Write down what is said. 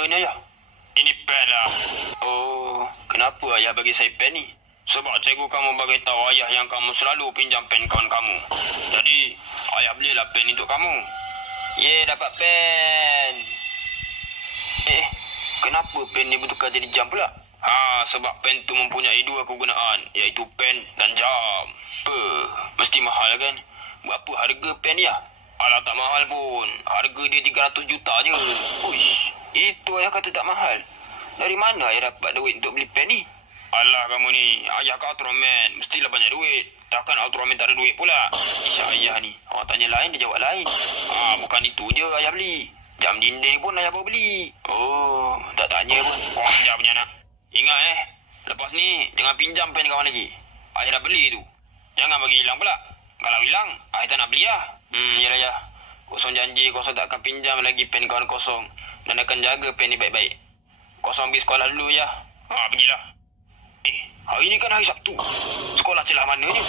Benda ni ayah? Ini pen lah. Oh, kenapa ayah bagi saya pen ni? Sebab cikgu kamu bagi tahu ayah yang kamu selalu pinjam pen kawan kamu. Jadi, ayah belilah pen untuk kamu. Ye, dapat pen. Kenapa pen ni bertukar jadi jam pula? Sebab pen tu mempunyai dua kegunaan, iaitu pen dan jam. Mesti mahal kan? Berapa harga pen ni ya? Alah, tak mahal pun. Harga dia 300 juta je. Uish, itu ayah kata tak mahal. Dari mana ayah dapat duit untuk beli pen ni? Alah kamu ni, ayah kau Ultraman, mestilah banyak duit. Takkan Ultraman tak ada duit pula. Isya ayah ni, orang tanya lain dia jawab lain. Bukan itu je ayah beli. Jam dinding pun ayah baru beli. Oh, tak tanya pun. Kau ajar punya anak. Ingat lepas ni jangan pinjam pen kawan lagi. Ayah dah beli tu. Jangan bagi hilang pula. Kalau hilang, ayah tak nak beli lah. Yalah ya. Kosong janji kosong tak akan pinjam lagi pen kawan kosong. Dan akan jaga pen ni baik-baik. Kosong pergi sekolah dulu ya. Pergilah. Hari ni kan hari Sabtu. Sekolah celah mana je?